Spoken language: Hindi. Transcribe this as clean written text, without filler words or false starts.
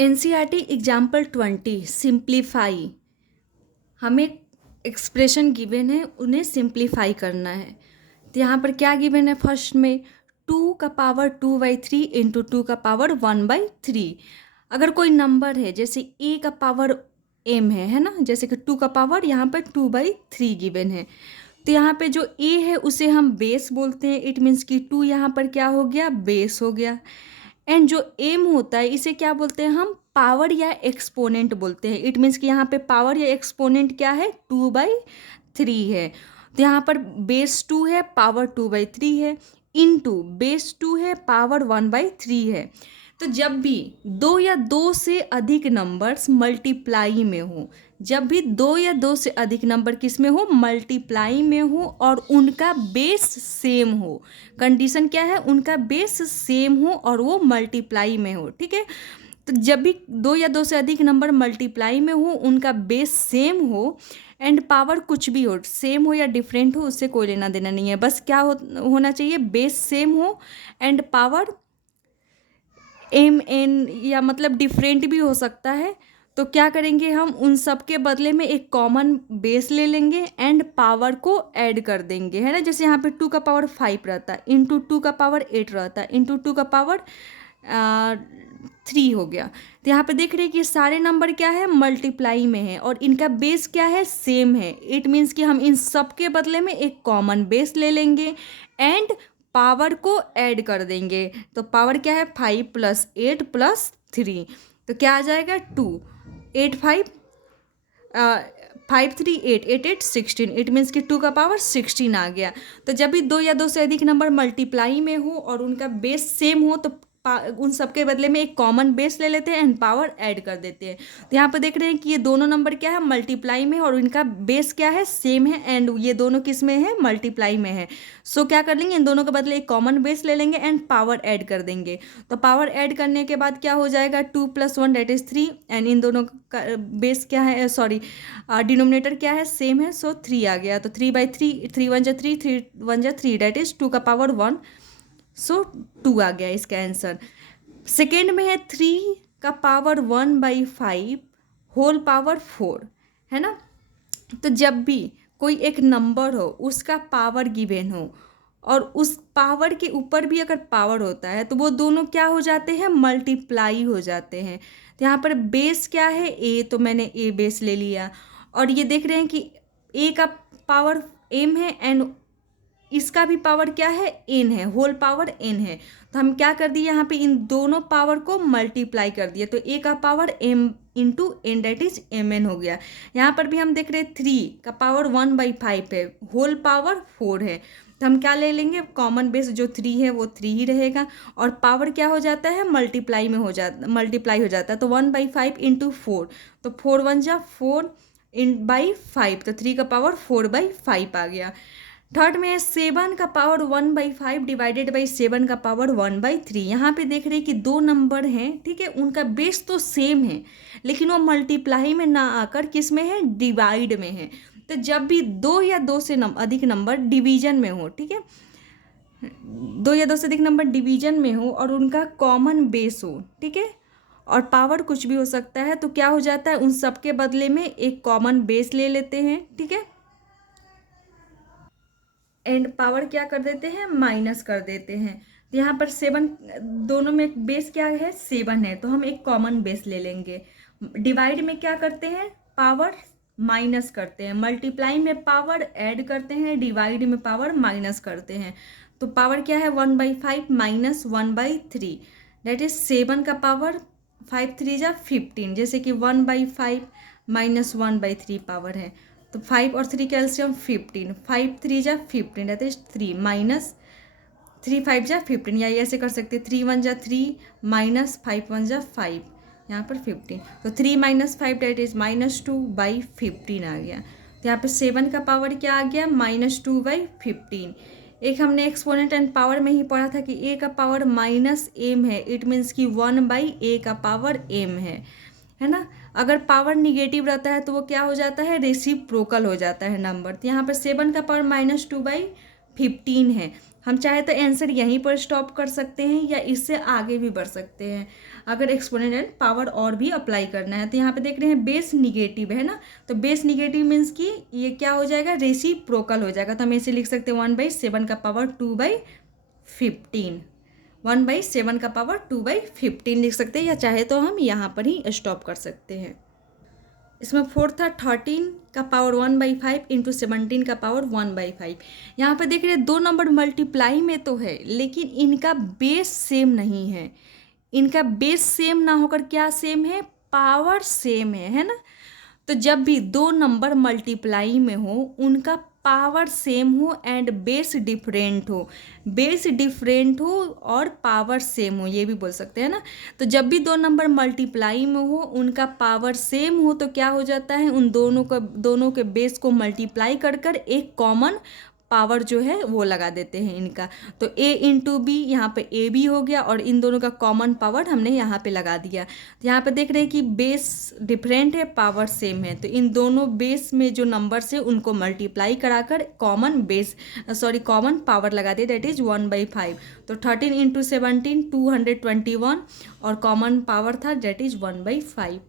NCERT example 20 simplify. हमें एक्सप्रेशन गिवन है, उन्हें सिंप्लीफाई करना है। तो यहाँ पर क्या गिवन है? फर्स्ट में 2^2/3 इंटू 2^1/3। अगर कोई नंबर है जैसे a का पावर m है ना, जैसे कि 2 का पावर यहाँ पर 2/3 गिवन है, तो यहाँ पे जो a है उसे हम बेस बोलते हैं। इट मीन्स कि 2 यहाँ पर क्या हो गया? बेस हो गया। एंड जो m होता है इसे क्या बोलते हैं? हम पावर या एक्सपोनेंट बोलते हैं। इट मीन्स कि यहाँ पे पावर या एक्सपोनेंट क्या है? 2/3 है। तो यहाँ पर बेस 2 है, पावर 2/3 है, इनटू बेस 2 है, पावर 1/3 है। तो जब भी दो या दो से अधिक नंबर्स मल्टीप्लाई में हो, जब भी दो या दो से अधिक नंबर किस में हो? मल्टीप्लाई में हो, और उनका बेस सेम हो। कंडीशन क्या है? उनका बेस सेम हो और वो मल्टीप्लाई में हो। ठीक है, तो जब भी दो या दो से अधिक नंबर मल्टीप्लाई में हो, उनका बेस सेम हो, एंड पावर कुछ भी हो, सेम हो या डिफरेंट हो, उससे कोई लेना देना नहीं है। बस क्या होना चाहिए? बेस सेम हो एंड पावर m n, या मतलब डिफरेंट भी हो सकता है। तो क्या करेंगे? हम उन सब के बदले में एक कॉमन बेस ले लेंगे एंड पावर को ऐड कर देंगे, है ना। जैसे यहाँ पे 2^5 रहता है, इंटू 2^8 रहता है, इंटू 2^3 हो गया। तो यहाँ पे देख रहे हैं कि सारे नंबर क्या है? मल्टीप्लाई में है और इनका बेस क्या है? सेम है। इट मीन्स कि हम इन सब के बदले में एक कॉमन बेस ले लेंगे एंड पावर को ऐड कर देंगे। तो पावर क्या है? 5 + 8 + 3, तो क्या आ जाएगा? 2 8 5 5 3 8 8 8 16। इट मीन्स कि 2^16 आ गया। तो जब भी दो या दो से अधिक नंबर मल्टीप्लाई में हो और उनका बेस सेम हो, तो उन सबके बदले में एक कॉमन बेस ले लेते हैं एंड पावर ऐड कर देते हैं। तो यहाँ पे देख रहे हैं कि ये दोनों नंबर क्या है? मल्टीप्लाई में, और इनका बेस क्या है? सेम है, एंड ये दोनों किस में है? मल्टीप्लाई में है। सो क्या कर लेंगे? इन दोनों के बदले एक कॉमन बेस ले लेंगे एंड पावर ऐड कर देंगे। तो पावर ऐड करने के बाद क्या हो जाएगा? 2 + 1 दैट इज 3, एंड इन दोनों का बेस क्या है? सॉरी, डिनोमिनेटर क्या है? सेम है, सो 3 आ गया। तो 3/3, 3 1 जा 3, 3 1 जा 3, दैट इज 2^1, सो 2 आ गया इसका आंसर। सेकेंड में है 3^1/5 होल पावर 4, है ना। तो जब भी कोई एक नंबर हो, उसका पावर गिवन हो, और उस पावर के ऊपर भी अगर पावर होता है, तो वो दोनों क्या हो जाते हैं? मल्टीप्लाई हो जाते हैं। तो यहाँ पर बेस क्या है? ए, तो मैंने ए बेस ले लिया। और ये देख रहे हैं कि ए का पावर m है एंड इसका भी पावर क्या है? n है, होल पावर n है। तो हम क्या कर दिए? यहाँ पे इन दोनों पावर को मल्टीप्लाई कर दिए, तो a का power m into n, that is mn हो गया। यहाँ पर भी हम देख रहे हैं 3 का पावर 1/5 है, होल पावर 4 है। तो हम क्या ले लेंगे? कॉमन बेस जो 3 है वो 3 ही रहेगा, और पावर क्या हो जाता है? मल्टीप्लाई हो जाता है। तो 1/5 इंटू 4, तो 4 1 जा 4 बाई 5, तो 3 का पावर 4/5 आ गया। थर्ड में 7 का पावर 1/5 डिवाइडेड बाई 7 का पावर 1/3। यहाँ पे देख रहे हैं कि दो नंबर हैं, ठीक है, उनका बेस तो सेम है, लेकिन वो मल्टीप्लाई में ना आकर किस में है? डिवाइड में है। तो जब भी दो या दो से अधिक नंबर डिवीजन में हो, ठीक है, दो या दो से अधिक नंबर डिवीजन में हो और उनका कॉमन बेस हो, ठीक है, और पावर कुछ भी हो सकता है, तो क्या हो जाता है? उन सब के बदले में एक कॉमन बेस ले लेते हैं, ठीक है, एंड पावर क्या कर देते हैं? माइनस कर देते हैं। तो यहाँ पर 7, दोनों में बेस क्या है? 7 है, तो हम एक कॉमन बेस ले लेंगे। डिवाइड में क्या करते हैं? पावर माइनस करते हैं। मल्टीप्लाई में पावर ऐड करते हैं, डिवाइड में पावर माइनस करते हैं। तो पावर क्या है? 1/5 माइनस 1/3, डेट इज 7 का पावर 5 3 जा 15, जैसे कि 1/5 माइनस 1/3 पावर है, तो 5 और 3 कैल्शियम 15, 5 3 जा 15, दैट इज 3 माइनस 3 5 जा 15, या ऐसे कर सकते हैं 3 1 जा 3 माइनस 5 1 जा 5, यहाँ पर 15, तो 3 - 5 दैट इज -2/15 आ गया। तो यहाँ पे 7 का पावर क्या आ गया? -2/15। एक हमने एक्सपोनेंट एंड पावर में ही पढ़ा था कि a का पावर -m है, इट मीन्स कि 1/a का पावर m है ना। अगर पावर निगेटिव रहता है तो वो क्या हो जाता है? रेसिप्रोकल हो जाता है नंबर। तो यहाँ पर 7 का पावर -2/15 है, हम चाहे तो आंसर यहीं पर स्टॉप कर सकते हैं या इससे आगे भी बढ़ सकते हैं अगर एक्सपोनेंशियल पावर और भी अप्लाई करना है। तो यहाँ पे देख रहे हैं बेस निगेटिव है ना, तो बेस निगेटिव मीन्स कि ये क्या हो जाएगा, रेसिप्रोकल हो जाएगा। तो हम ऐसे लिख सकते हैं 1/7 का पावर 2/15, 1/7 का पावर 2/15 लिख सकते हैं, या चाहे तो हम यहाँ पर ही स्टॉप कर सकते हैं। इसमें फोर्थ था 13 का पावर 1/5 इंटू 17 का पावर 1/5। यहाँ पे देख रहे हैं दो नंबर मल्टीप्लाई में तो है लेकिन इनका बेस सेम नहीं है। इनका बेस सेम ना होकर क्या सेम है, पावर सेम है ना। तो जब भी दो नंबर मल्टीप्लाई में हो उनका पावर सेम हो एंड बेस डिफरेंट हो, बेस डिफरेंट हो और पावर सेम हो, ये भी बोल सकते हैं ना। तो जब भी दो नंबर मल्टीप्लाई में हो उनका पावर सेम हो तो क्या हो जाता है, उन दोनों के बेस को मल्टीप्लाई कर कर एक कॉमन पावर जो है वो लगा देते हैं इनका। तो a इंटू बी, यहाँ पे ए बी हो गया और इन दोनों का कॉमन पावर हमने यहाँ पे लगा दिया। तो यहाँ पे देख रहे हैं कि बेस डिफरेंट है, पावर सेम है, तो इन दोनों बेस में जो नंबर्स है उनको मल्टीप्लाई कराकर कॉमन पावर लगा दिया, दैट इज 1/5। तो 13 इंटू 17 221 और कॉमन पावर था दैट इज 1/5।